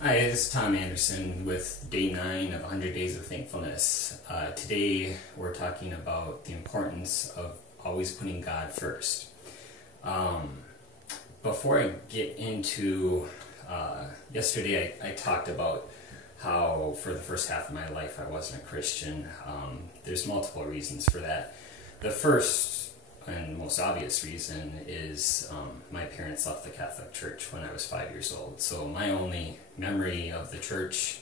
Hi, this is Tom Anderson with Day 9 of 100 Days of Thankfulness. Today we're talking about the importance of always putting God first. Before I get into yesterday, I talked about how for the first half of my life I wasn't a Christian. There's multiple reasons for that. The first and most obvious reason is my parents left the Catholic Church when I was 5 years old. So my only memory of the church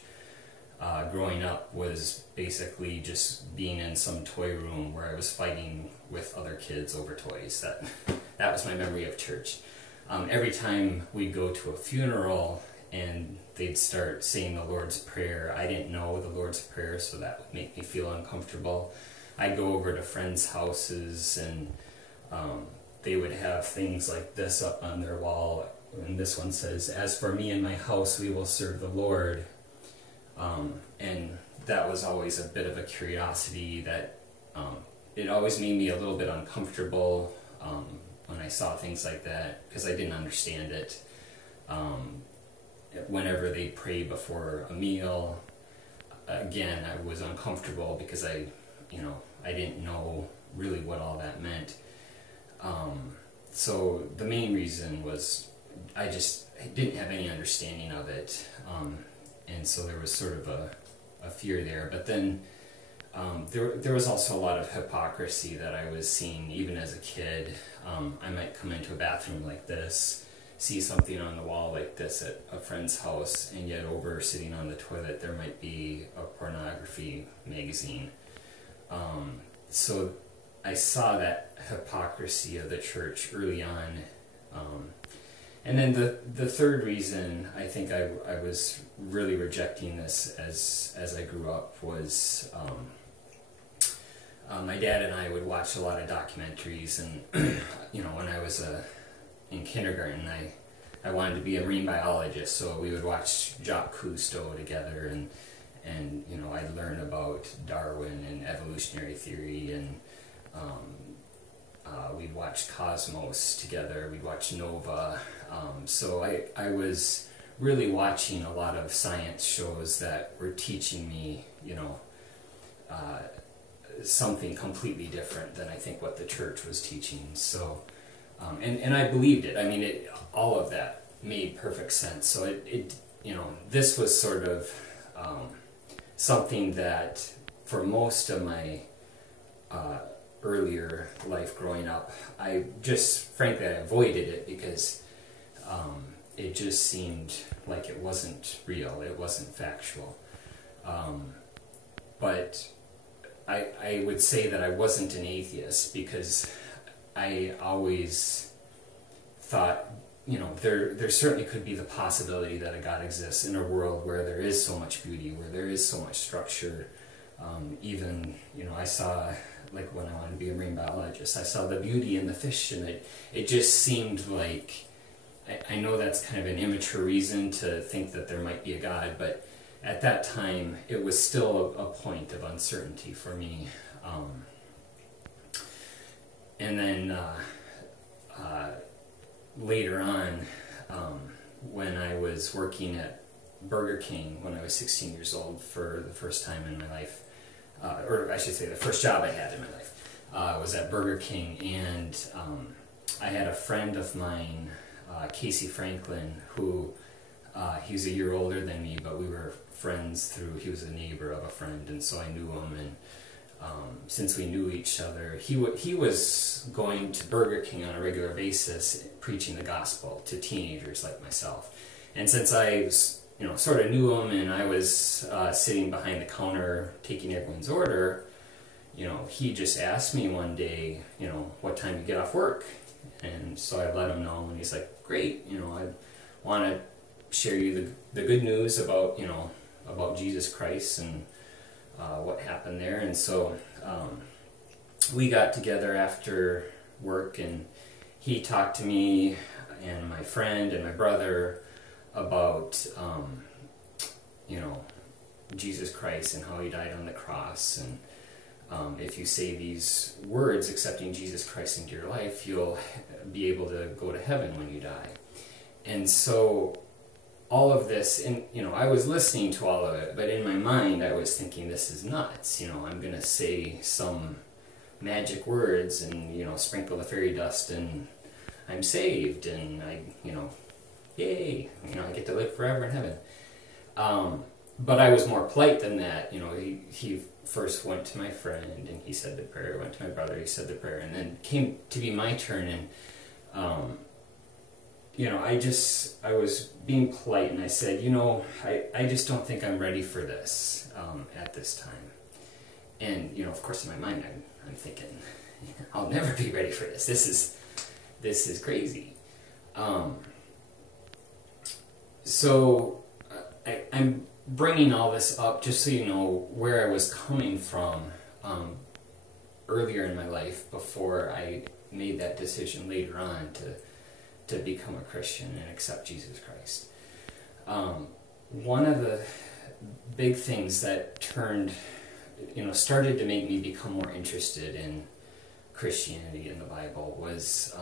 growing up was basically just being in some toy room where I was fighting with other kids over toys. That was my memory of church. Every time we'd go to a funeral and they'd start saying the Lord's Prayer, I didn't know the Lord's Prayer, so that would make me feel uncomfortable. I'd go over to friends' houses and they would have things like this up on their wall, and this one says, "As for me and my house, we will serve the Lord." And that was always a bit of a curiosity that it always made me a little bit uncomfortable when I saw things like that, because I didn't understand it. Whenever they prayed before a meal, again, I was uncomfortable because I didn't know really what all that meant. So the main reason was I didn't have any understanding of it, and so there was sort of a fear there. But then there was also a lot of hypocrisy that I was seeing even as a kid. I might come into a bathroom like this, see something on the wall like this at a friend's house, and yet over sitting on the toilet there might be a pornography magazine. So I saw that hypocrisy of the church early on. And then the third reason I think I was really rejecting this as I grew up was my dad and I would watch a lot of documentaries, and when I was in kindergarten I wanted to be a marine biologist, so we would watch Jacques Cousteau together, and I'd learn about Darwin and evolutionary theory, and we'd watch Cosmos together, we'd watch Nova. So I was really watching a lot of science shows that were teaching me, something completely different than I think what the church was teaching. So, and I believed it. I mean, all of that made perfect sense. So this was sort of something that for most of my earlier life growing up, I avoided it because it just seemed like it wasn't real, it wasn't factual. But I would say that I wasn't an atheist, because I always thought, there certainly could be the possibility that a God exists in a world where there is so much beauty, where there is so much structure. Even, I saw, like when I wanted to be a marine biologist, I saw the beauty in the fish, and it just seemed like, I know that's kind of an immature reason to think that there might be a God, but at that time it was still a point of uncertainty for me. And then later on, when I was working at Burger King when I was 16 years old for the first time in my life, or I should say the first job I had in my life was at Burger King, and I had a friend of mine, Casey Franklin, who he was a year older than me, but we were friends he was a neighbor of a friend, and so I knew him, and since we knew each other, he was going to Burger King on a regular basis preaching the gospel to teenagers like myself. And since I sort of knew him, and I was sitting behind the counter taking everyone's order, he just asked me one day, what time you get off work? And so I let him know, and he's like, "Great, I want to share you the good news about, about Jesus Christ and what happened there." And so we got together after work, and he talked to me and my friend and my brother about Jesus Christ and how he died on the cross, and if you say these words, accepting Jesus Christ into your life, you'll be able to go to heaven when you die. And so all of this, and I was listening to all of it, but in my mind I was thinking, this is nuts. I'm gonna say some magic words and sprinkle the fairy dust and I'm saved, and yay, I get to live forever in heaven. But I was more polite than that. He first went to my friend and he said the prayer, went to my brother, he said the prayer, and then came to be my turn, and I was being polite, and I said, I just don't think I'm ready for this at this time. And of course in my mind I'm thinking, I'll never be ready for this. This is crazy. So I'm bringing all this up just so you know where I was coming from earlier in my life, before I made that decision later on to become a Christian and accept Jesus Christ. One of the big things that started to make me become more interested in Christianity and the Bible was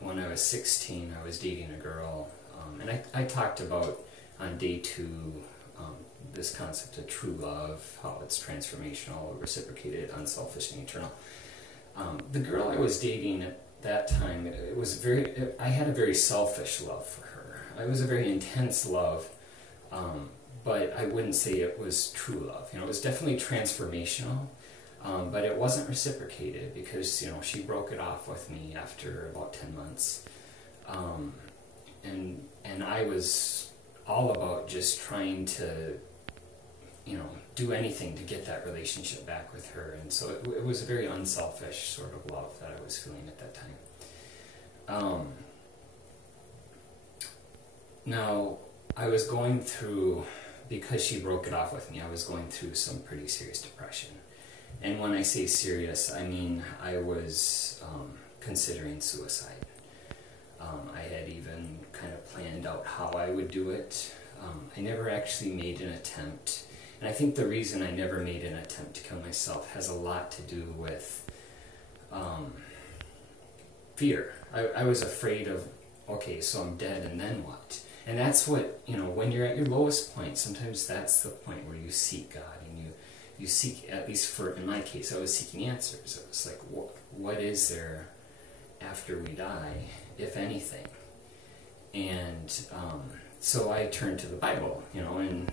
when I was 16, I was dating a girl, and I talked about on day 2 this concept of true love, how it's transformational, reciprocated, unselfish, and eternal. The girl I was dating at that time, I had a very selfish love for her. It was a very intense love, but I wouldn't say it was true love. It was definitely transformational, but it wasn't reciprocated, because she broke it off with me after about 10 months, and I was all about just trying to do anything to get that relationship back with her. And so it was a very unselfish sort of love that I was feeling at that time. Now, I was going through, because she broke it off with me, I was going through some pretty serious depression. And when I say serious, I mean I was considering suicide. I had even kind of planned out how I would do it. I never actually made an attempt. And I think the reason I never made an attempt to kill myself has a lot to do with fear. I was afraid of, okay, so I'm dead, and then what? And that's what, when you're at your lowest point, sometimes that's the point where you seek God, and you seek, at least in my case, I was seeking answers. I was like, what is there after we die, if anything? And so I turned to the Bible, and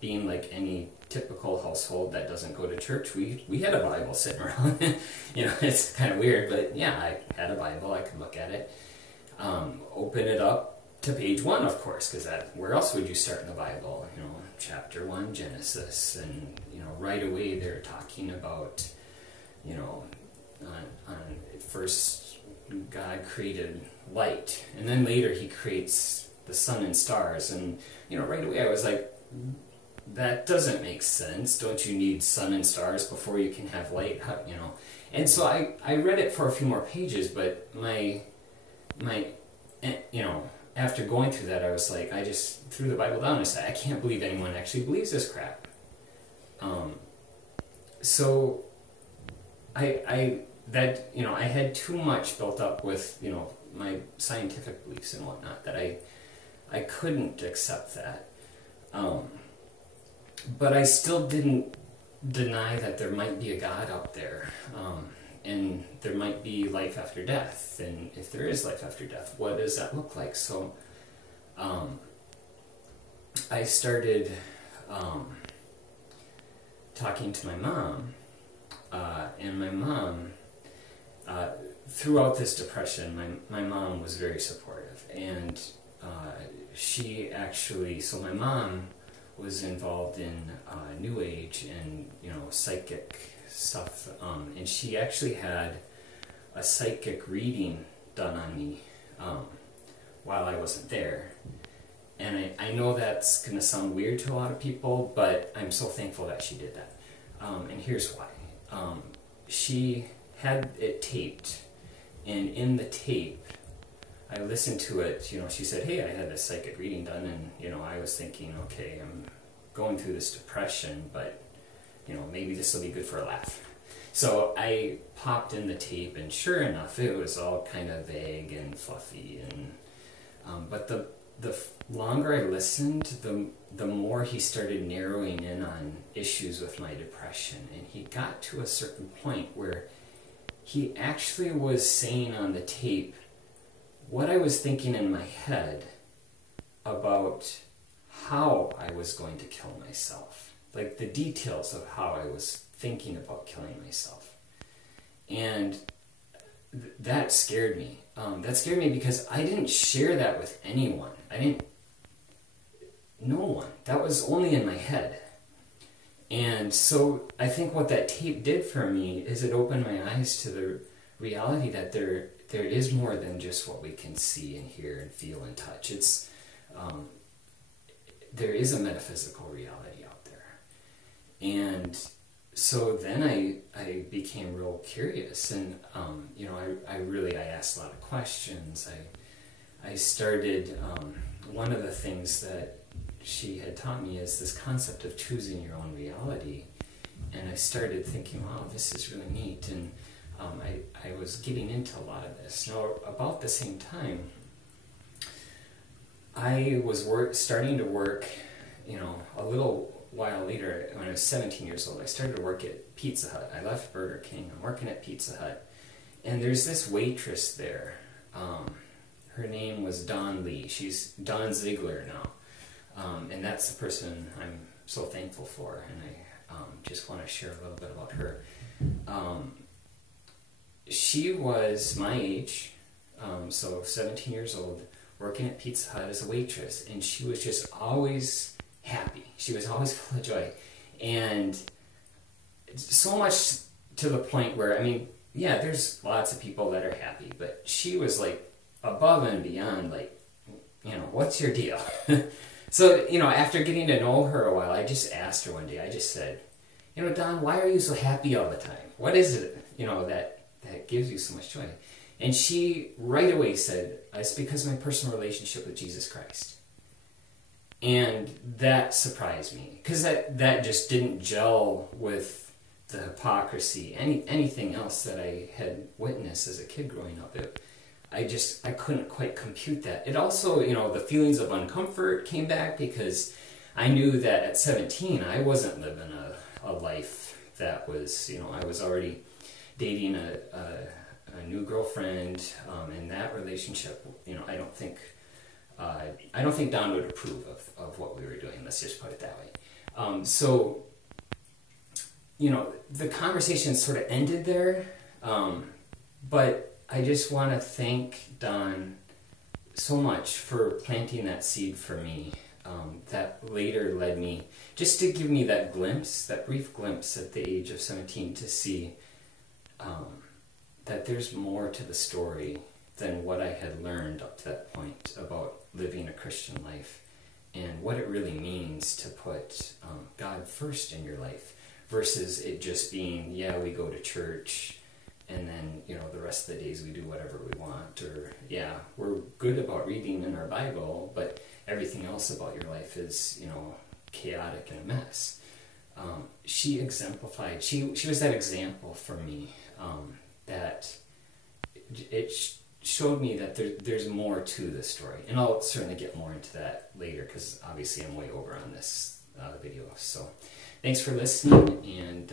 being like any typical household that doesn't go to church, we had a Bible sitting around. It's kind of weird, but yeah, I had a Bible. I could look at it, open it up to page 1, of course, because where else would you start in the Bible? Chapter 1, Genesis, and right away they're talking about, on first God created light, and then later he creates the sun and stars, and right away I was like, that doesn't make sense. Don't you need sun and stars before you can have light? And so I read it for a few more pages, but my after going through that, I was like, I just threw the Bible down and said, I can't believe anyone actually believes this crap. So I had too much built up with my scientific beliefs and whatnot that I couldn't accept that. But I still didn't deny that there might be a God out there, and there might be life after death. And if there is life after death, what does that look like? So I started talking to my mom, and my mom, throughout this depression, my mom was very supportive, and she actually, so my mom was involved in New Age and psychic stuff, and she actually had a psychic reading done on me while I wasn't there. And I know that's going to sound weird to a lot of people, but I'm so thankful that she did that. And here's why. She had it taped, and in the tape, I listened to it, she said, hey, I had this psychic reading done, and, I was thinking, okay, I'm going through this depression, but, maybe this will be good for a laugh. So I popped in the tape, and sure enough, it was all kind of vague and fluffy, and but the longer I listened, the more he started narrowing in on issues with my depression. And he got to a certain point where he actually was saying on the tape what I was thinking in my head about how I was going to kill myself. Like the details of how I was thinking about killing myself. And that scared me. That scared me because I didn't share that with anyone. No one. That was only in my head. And so I think what that tape did for me is it opened my eyes to the reality that there is more than just what we can see and hear and feel and touch. It's there is a metaphysical reality out there. And so then I became real curious, and I asked a lot of questions. I started, one of the things that she had taught me is this concept of choosing your own reality. And I started thinking, wow, this is really neat. And I was getting into a lot of this. Now, about the same time, I was starting to work, a little while later, when I was 17 years old, I started to work at Pizza Hut. I left Burger King. I'm working at Pizza Hut. And there's this waitress there. Her name was Dawn Lee. She's Dawn Ziegler now. And that's the person I'm so thankful for. And I just want to share a little bit about her. She was my age, so 17 years old, working at Pizza Hut as a waitress. And she was just always happy. She was always full of joy. And so much to the point where, there's lots of people that are happy, but she was like above and beyond, like, what's your deal? So, after getting to know her a while, I just asked her one day, I just said, Dawn, why are you so happy all the time? What is it, that gives you so much joy? And she right away said, it's because of my personal relationship with Jesus Christ. And that surprised me, because that just didn't gel with the hypocrisy, anything else that I had witnessed as a kid growing up. I couldn't quite compute that. It also, the feelings of uncomfort came back, because I knew that at 17 I wasn't living a life that was, I was already dating a new girlfriend, and that relationship, I don't think Don would approve of what we were doing. Let's just put it that way. So, the conversation sort of ended there, but I just want to thank Don so much for planting that seed for me, that later led me, just to give me that glimpse, that brief glimpse at the age of 17, to see that there's more to the story than what I had learned up to that point about living a Christian life, and what it really means to put God first in your life, versus it just being, we go to church, and then, the rest of the days we do whatever we want, or, we're good about reading in our Bible, but everything else about your life is, chaotic and a mess. She exemplified, she was that example for me, that it showed me that there's more to the story. And I'll certainly get more into that later, because obviously I'm way over on this video. So thanks for listening, and